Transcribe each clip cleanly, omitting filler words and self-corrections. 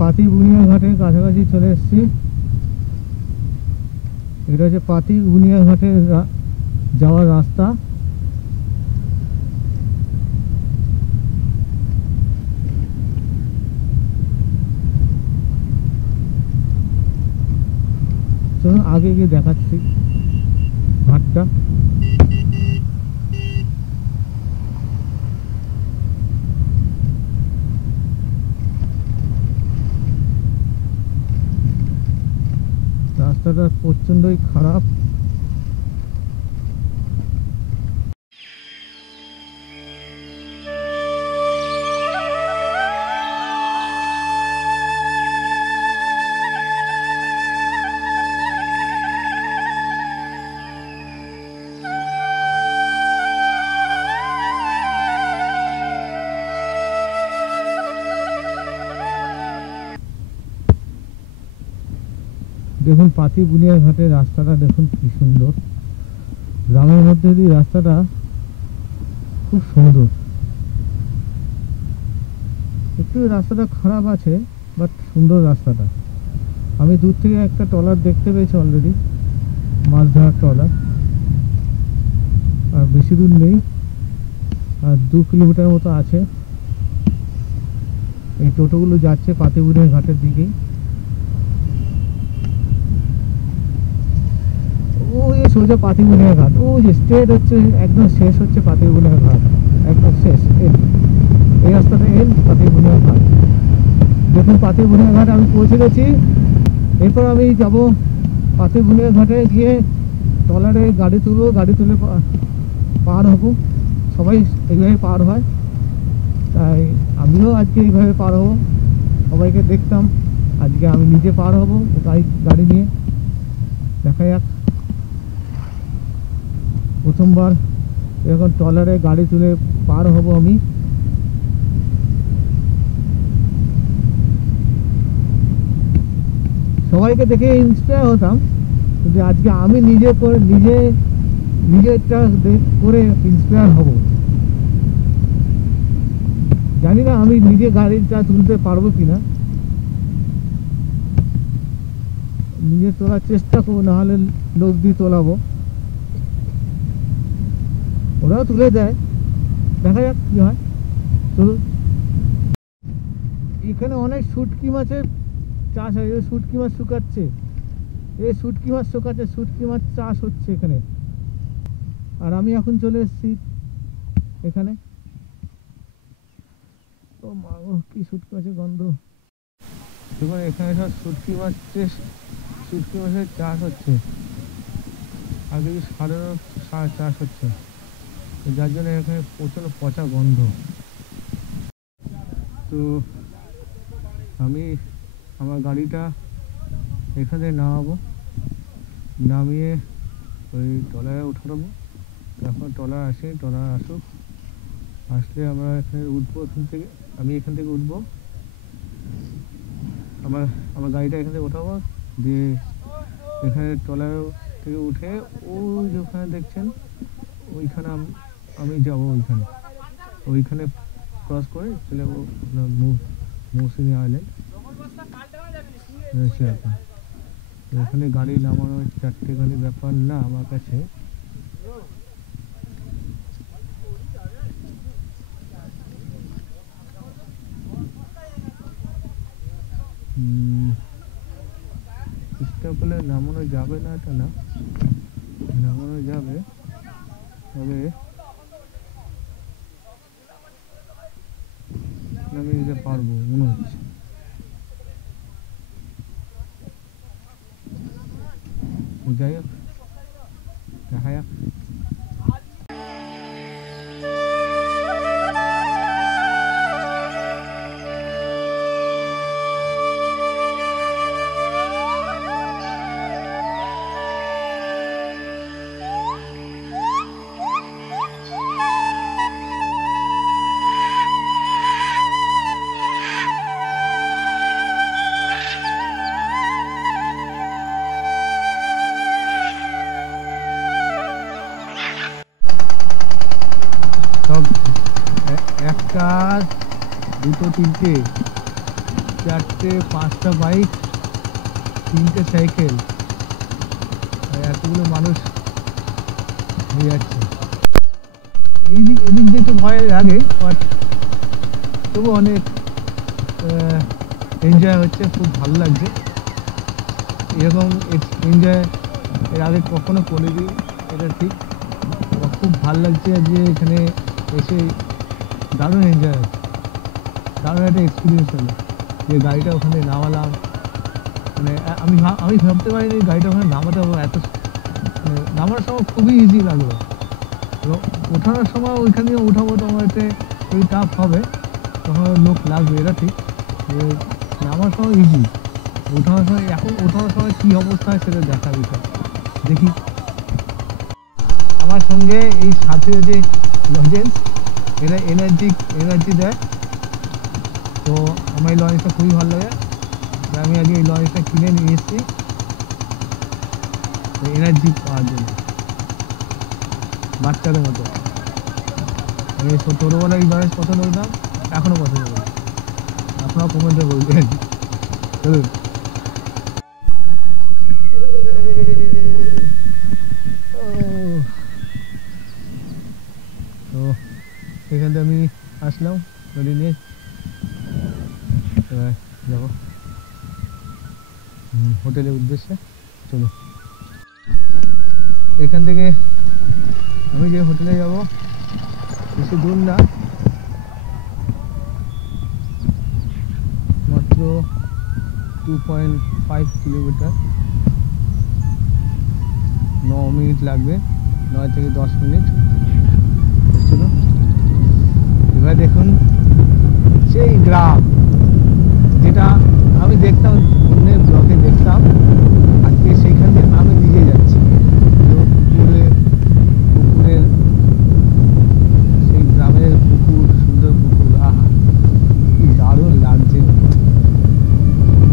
পাতি বুনিয়া ঘাটের কাছাকাছি চলে এসেছি। এটা হচ্ছে পাতি বুনিয়া ঘাটের যাওয়ার রাস্তা। চলুন আগে গিয়ে দেখাচ্ছি ঘাটটা। রাস্তাটা প্রচণ্ডই খারাপ। দেখুন পাতি বুনিয়া ঘাটের রাস্তাটা দেখুন কি সুন্দর। গ্রামের মধ্যে দিয়ে রাস্তাটা খুব সুন্দর। একটু রাস্তাটা খারাপ আছে, বাট সুন্দর রাস্তাটা। আমি দূর থেকে একটা ট্রলার দেখতে পেয়েছি অলরেডি, মাছ ধরার ট্রলার। আর বেশি দূর নেই, আর 2 কিলোমিটার মতো আছে। এই টোটোগুলো যাচ্ছে পাতি বুনিয়া ঘাটের দিকেই। ওই সোজা পাতি বুনিয়া ঘাট, ওই যে স্ট্রেট হচ্ছে, একদম শেষ হচ্ছে পাতি বুনিয়া ঘাট, একদম শেষ এই রাস্তাটা পাতি বুনিয়া ঘাট। দেখুন পাতি বুনিয়া ঘাট আমি পৌঁছে গেছি। এরপর আমি যাব পাতি বুনিয়া ঘাটে গিয়ে ট্রলারে গাড়ি তুলবো, গাড়ি তুলে পার হব। সবাই এইভাবে পার হয়, তাই আমিও আজকে এইভাবে পার হব। সবাইকে দেখতাম, আজকে আমি নিজে পার হব গাড়ি নিয়ে। দেখা যাক, প্রথমবার এরকম ট্রলারে গাড়ি তুলে পার হব আমি। সবাইকে দেখে ইন্সপায়ার হতাম, কিন্তু আজকে আমি নিজে এটা করে ইন্সপায়ার হব। জানি না আমি নিজে গাড়িটা তুলতে পারবো কিনা, নিজে তোলার চেষ্টা করবো, নাহলে লোক দিয়ে তোলাবো। ওরাও তুলে দেয়, দেখা যাক কি হয়। চলুন, এখানে অনেক শুটকি মাছের চাষ হয়। শুটকি মাছ শুকাচ্ছে, শুটকি মাছ শুকাচ্ছে, শুটকি মাছ চাষ হচ্ছে এখানে। আর আমি এখন চলে এসেছি এখানে। ও মা, কি শুটকি মাছের গন্ধ। দেখুন এখানে সব শুটকি মাছের চাষ হচ্ছে। আগে সার চাষ হচ্ছে, যার জন্য এখানে প্রচুর পচা গন্ধ। তো আমি আমার গাড়িটা এখানে নামাবো, নামিয়ে ওই ট্রলারে উঠাবো। তারপর ট্রলার আসুক, আসলে আমরা এখানে উঠবো। আমি এখান থেকে উঠবো, আমার গাড়িটা এখান থেকে উঠাবো, দিয়ে এখানে ট্রলার থেকে উঠে ওই যে ওখানে দেখছেন, ওইখানে আমি যাবো। ওইখানে ক্রস করে চলে যাবো মৌসুমী আইল্যান্ড। এখানে গাড়ি নামানো 4টে গাড়ি ব্যাপার না আমার কাছে। চেষ্টা করলে নামানো যাবে না, এটা না, নামানো যাবে, তবে আমি নিতে পারবো মনে হচ্ছে। যাই হোক, দেখা যাক। সব 1টা 2টো 3টে চারটে 5টা বাইক, 3টে সাইকেল, আর এতগুলো মানুষ হয়ে যাচ্ছে। এদিক দিয়ে একটু ভয় লাগে, বাট তবু অনেক এনজয় হচ্ছে, খুব ভালো লাগছে। এরকম এনজয় এর আগে কখনো করিনি, এটা ঠিক। খুব ভালো লাগছে যে এখানে এসে দারুণ এনজয় হচ্ছে, দারুণ একটা এক্সপিরিয়েন্স হলো। যে গাড়িটা ওখানে নামালাম, মানে আমি ভাবতে পারিনি গাড়িটা ওখানে নামাতে হবে। এত মানে নামার সময় খুবই ইজি লাগলো, এবং ওঠানোর সময় ওইখান দিয়ে উঠাবো তোমার খুবই টাফ হবে, তখন লোক লাগবে, এটা ঠিক। যে নামার সময় ইজি, ওঠানোর সময়, এখন ওঠানোর সময় কী অবস্থা হয় সেটা দেখার বিষয়। দেখি আমার সঙ্গে এই সাথে যে লজেন্স, এরা এনার্জি দেয়, তো আমার এই লজেন্সটা খুবই ভালো লাগে। আমি আজকে এই লজেন্সটা কিনে নিয়ে এসেছি এনার্জি পাওয়ার জন্য, বাচ্চাদের মতো। আমি ছোটোবেলায় এই লজেন্স পছন্দ করতাম, এখনও পছন্দ করি, আপনারা কমেন্টে বলবেন। চলুন, তো এখান থেকে আমি আসলাম গাড়ি নিয়ে, এবার যাবো হোটেলের উদ্দেশ্যে। চলো, এখান থেকে আমি যে হোটেলে যাব বেশি দূর না, মাত্র 2.5 কিলোমিটার, 9 মিনিট লাগবে, 9 থেকে 10 মিনিট। চলো, এবার দেখুন সেই গ্রাম যেটা আমি দেখতাম, অন্যের ব্লগে দেখতাম, আজকে সেইখান থেকে আমি নিজে যাচ্ছি। পুকুরের সেই গ্রামের পুকুর, সুন্দর পুকুর, আহা কি দারুণ লাগছে।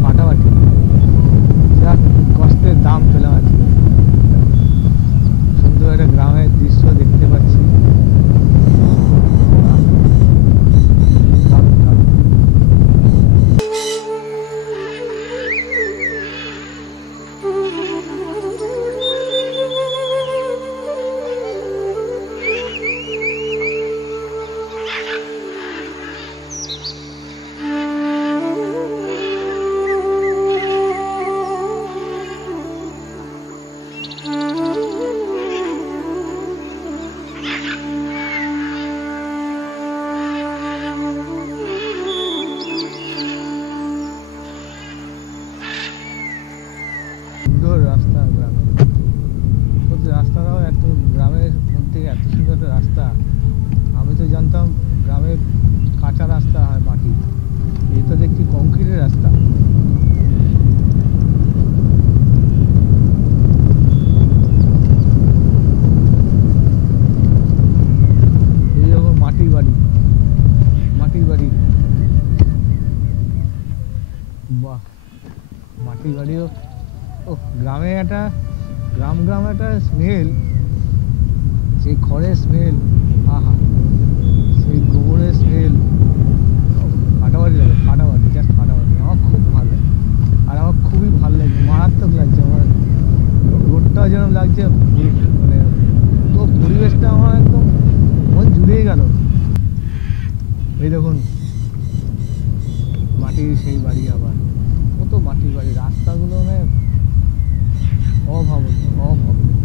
ফাটাফাটি, যা কষ্টের দাম পেলাম আজকে। সুন্দর একটা গ্রামের দৃশ্য দেখতে পাচ্ছি। সুন্দর রাস্তা, গ্রামে সত্যি রাস্তাটাও এত, গ্রামের মধ্যে এত সুন্দর একটা রাস্তা। আমি তো জানতাম গ্রামে কাঁচা রাস্তা হয়, মাটি, এই তো দেখছি কংক্রিটের রাস্তা। এই যখন মাটির বাড়ি, বাহ, মাটির বাড়িও। ও গ্রামে একটা গ্রাম একটা স্মেল, সেই খড়ের স্মেল, আহা, সেই গোবরের স্মেল, ফাটাফাটি লাগে, ফাটাফাটি, জাস্ট ফাটাফাটি। আমার খুব ভালো লাগে, আর আমার খুবই ভালো লাগছে, মারাত্মক লাগছে। আমার রোডটাও যেরকম লাগছে, মানে তো পরিবেশটা আমার একদম মন জুড়িয়ে গেল। এই দেখুন মাটির সেই বাড়ি, আবার কত মাটির বাড়ি, রাস্তাগুলো মানে অভাবনীয়, অভাবনীয়।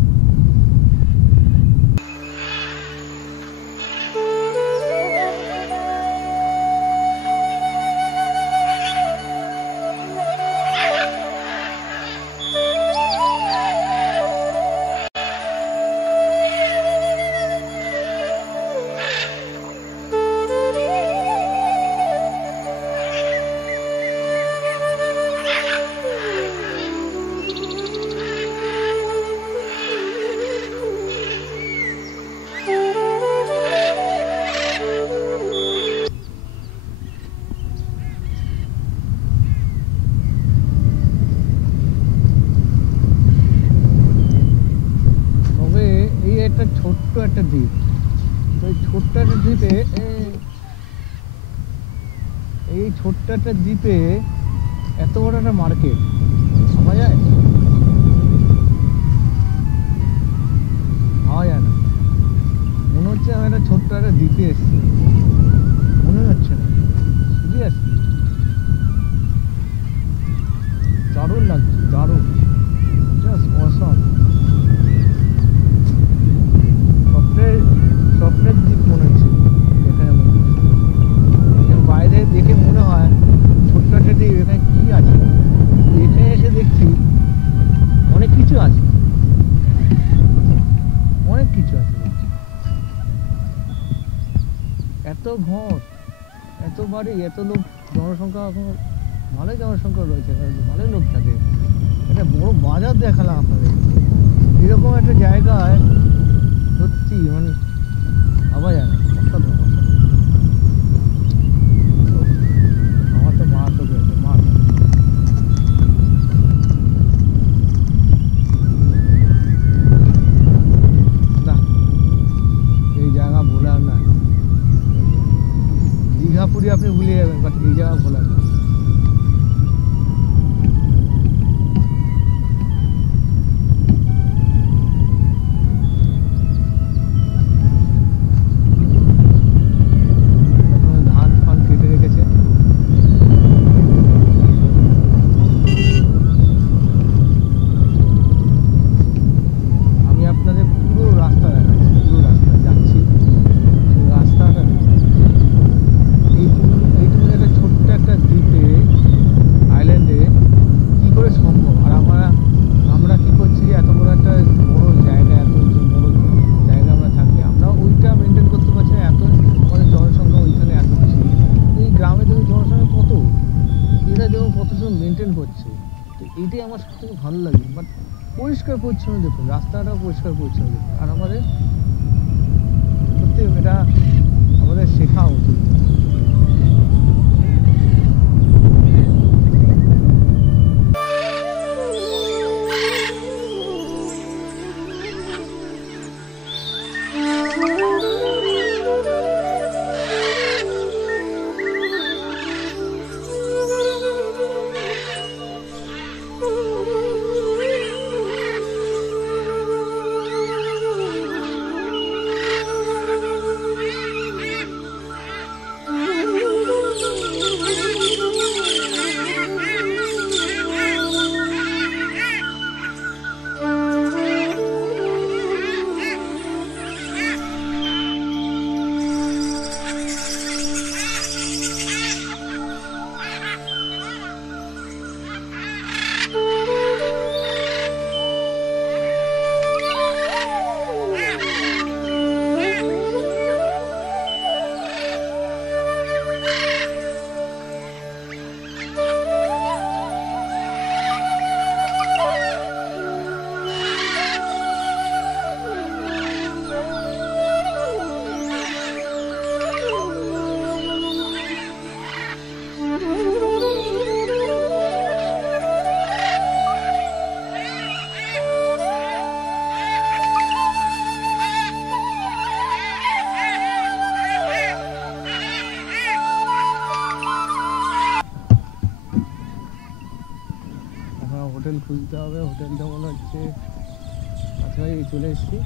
একটা ছোট্ট একটা দ্বীপ, তো এই ছোট্ট একটা দ্বীপে এই ছোট্ট একটা দ্বীপে এত বড় একটা মার্কেট ভাবা যায়? ভাবা যায় না। মনে হচ্ছে আমি একটা ছোট্ট একটা দ্বীপে এসেছি, মনে হচ্ছে না, সিরিয়াসলি দারুণ লাগছে, দারুণ, জাস্ট অসম। স্বপ্নের স্বপ্নের দ্বীপ মনে হচ্ছে এখানে, মনে হচ্ছে বাইরে দেখে মনে হয় ছোট্ট একটা দ্বীপ, এখানে কি আছে, এখানে এসে দেখছি অনেক কিছু আছে, অনেক কিছু আছে দেখছি। এত ঘর, এত বাড়ি, এত লোক, জনসংখ্যা এখন ভালোই জনসংখ্যা রয়েছে, ভালোই লোক থাকে। একটা বড় বাজার দেখালাম আপনাদের, এরকম একটা জায়গায় সত্যি মানে ভাবা যায় না, অসাধারণ, অসাধারণ। আমার তো মারাত্মক হয়েছে, মারাত্মক। না, এই জায়গা ভোলার না। দীঘা পুরী আপনি ভুলে যাবেন, বাট এই জায়গা ভোলার না। ধান ফান কেটে রেখেছে, আমি আপনাদের পুরো রাস্তা দেখাচ্ছি, পুরো রাস্তা যাচ্ছি, রাস্তাটা এইটুকু একটা ছোট্ট একটা দ্বীপে, আইল্যান্ডে কি করে সম্ভব? আর আমরা কি করছি, এত বড় একটা বড় জায়গা, এত বড় জায়গা আমরা থাকি, আমরা ওইটা মেনটেন করতে পারছি না। এত আমাদের জনসংখ্যা ওইখানে এত বেশি, এই গ্রামে দেখুন জনসংখ্যা কত, এরা দেখুন কতজন মেনটেন করছে। তো এইটাই আমার সব থেকে ভালো লাগে। বাট পরিষ্কার পরিচ্ছন্ন দেখুন, রাস্তাটাও পরিষ্কার পরিচ্ছন্ন দেখুন। আর আমাদের সত্যি এটা আমাদের শেখা উচিত। হোটেল খুঁজতে হবে, হোটেলটা মনে হচ্ছে কাছাকাছি চলে এসেছি।